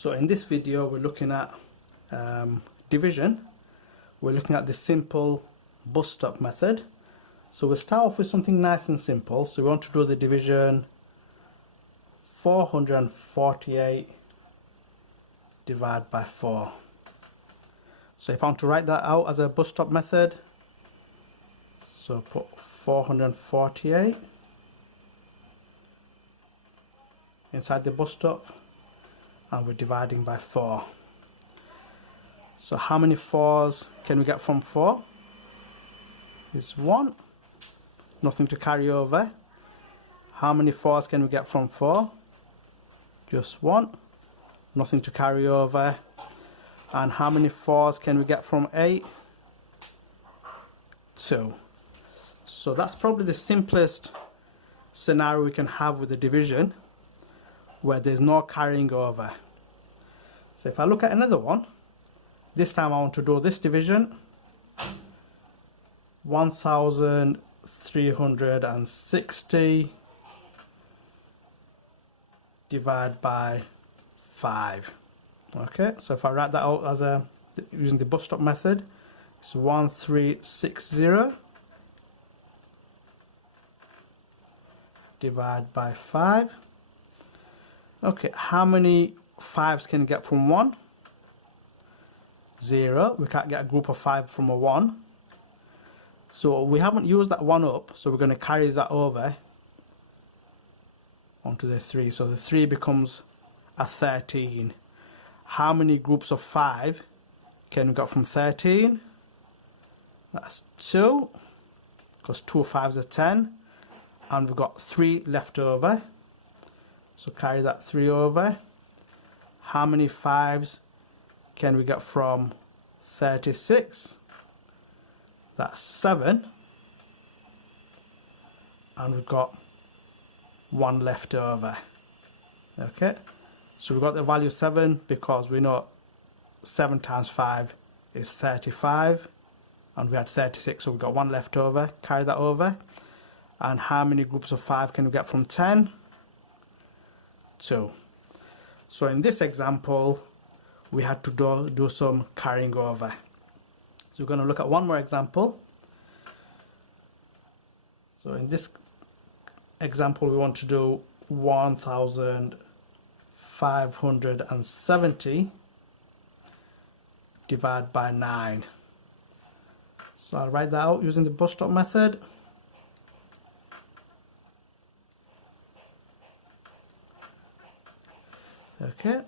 So in this video we're looking at division. We're looking at the simple bus stop method. So we'll start off with something nice and simple. So we want to do the division 448 divided by 4. So if I want to write that out as a bus stop method, so put 448 inside the bus stop, and we're dividing by 4. So how many 4s can we get from 4? Is 1, nothing to carry over. How many 4s can we get from 4? Just 1, nothing to carry over. And how many 4s can we get from 8? 2. So that's probably the simplest scenario we can have with the division, where there's no carrying over. So if I look at another one, this time I want to do this division, 1360 divided by 5. Okay, so if I write that out as using the bus stop method, it's 1360 divided by 5. Okay, how many 5s can you get from 1? 0. We can't get a group of 5 from a 1. So we haven't used that 1 up, so we're going to carry that over onto the 3. So the 3 becomes a 13. How many groups of 5 can we get from 13? That's 2, because 2 5s are 10, and we've got 3 left over. So carry that 3 over. How many 5s can we get from 36? That's 7. And we've got 1 left over. Okay, so we've got the value 7 because we know 7 times 5 is 35. And we had 36, so we've got 1 left over. Carry that over. And how many groups of 5 can we get from 10? 2. So in this example, we had to do some carrying over. So we're going to look at one more example. So in this example, we want to do 1570 divided by 9. So I'll write that out using the bus stop method. Okay,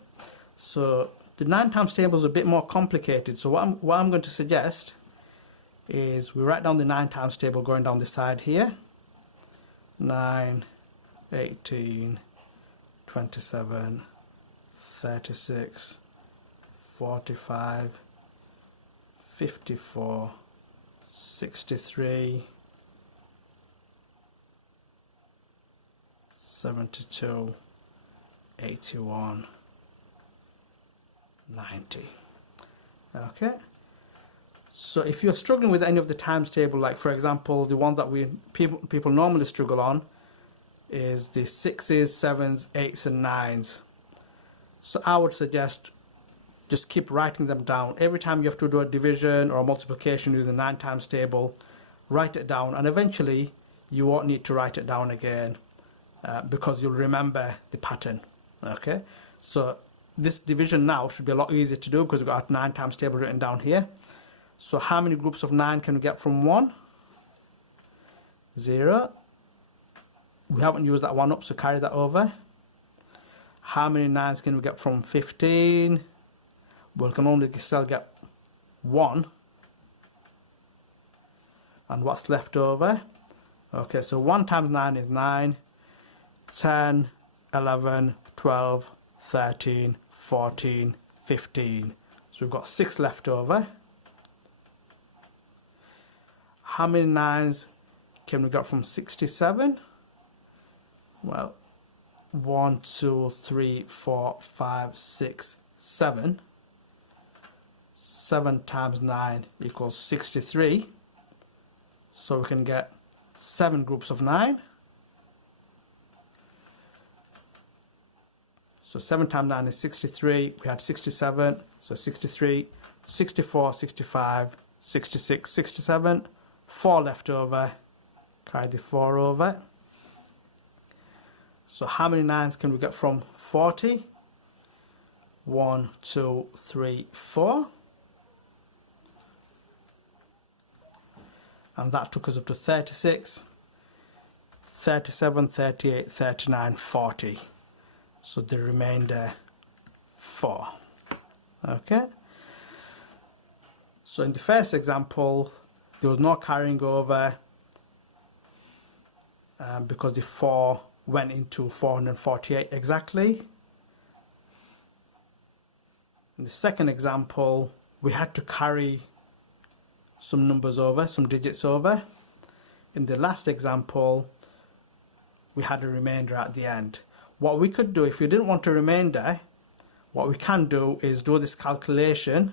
so the 9 times table is a bit more complicated, so what I'm going to suggest is we write down the 9 times table going down the side here. 9, 18, 27, 36, 45, 54, 63, 72, 81, 90. Okay, so if you're struggling with any of the times table, like for example the one that people normally struggle on is the 6s, 7s, 8s and 9s, so I would suggest just keep writing them down. Every time you have to do a division or a multiplication using the 9 times table, write it down, and eventually you won't need to write it down again because you'll remember the pattern. Okay, so this division now should be a lot easier to do because we've got our 9 times table written down here. So how many groups of 9 can we get from 1? 0. We haven't used that 1 up, so carry that over. How many 9s can we get from 15? Well, we can only still get 1. And what's left over? Okay, so 1 times 9 is 9, 10, 11, 12, 13, 14, 15. So we've got 6 left over. How many 9s can we get from 67? Well, 1, 2, 3, 4, 5, 6, 7. 7 times 9 equals 63. So we can get 7 groups of 9. So 7 times 9 is 63. We had 67. So 63, 64, 65, 66, 67. 4 left over. Carry the 4 over. So how many 9s can we get from 40? 1, 2, 3, 4. And that took us up to 36, 37, 38, 39, 40. So the remainder 4. Okay. So in the first example, there was no carrying over because the 4 went into 448 exactly. In the second example, we had to carry some numbers over, some digits over. In the last example, we had a remainder at the end. What we could do, if you didn't want a remainder, what we can do is do this calculation,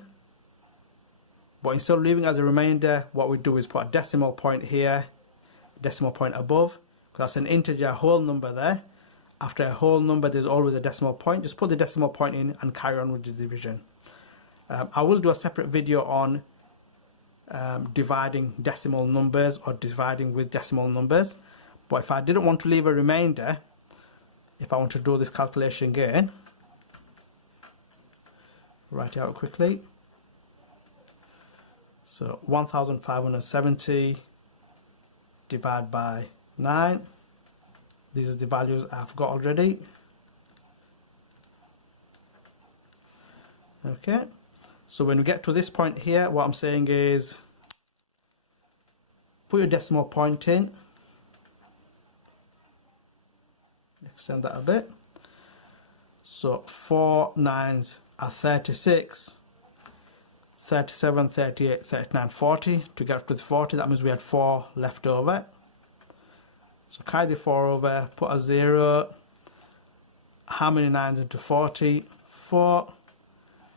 but instead of leaving it as a remainder, what we do is put a decimal point here, decimal point above, because that's an integer, a whole number there. After a whole number, there's always a decimal point. Just put the decimal point in and carry on with the division. I will do a separate video on dividing decimal numbers or dividing with decimal numbers. But if I didn't want to leave a remainder, if I want to do this calculation again, write it out quickly. So 1570 divided by 9. These are the values I've got already. Okay. So when we get to this point here, what I'm saying is put your decimal point in. Extend that a bit. So 4 9s are 36, 37, 38, 39, 40. To get up to 40, that means we had 4 left over. So carry the 4 over, put a 0. How many 9s into 40? 4.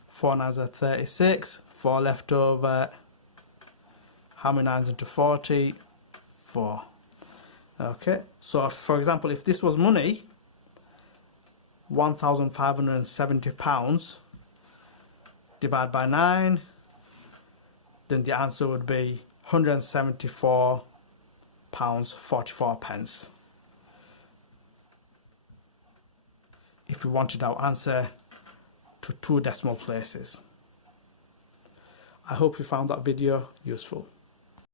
4 9s are 36. 4 left over. How many 9s into 40? 4. Okay, so for example, if this was money, £1,570 divided by 9, then the answer would be £174.44. If we wanted our answer to 2 decimal places. I hope you found that video useful.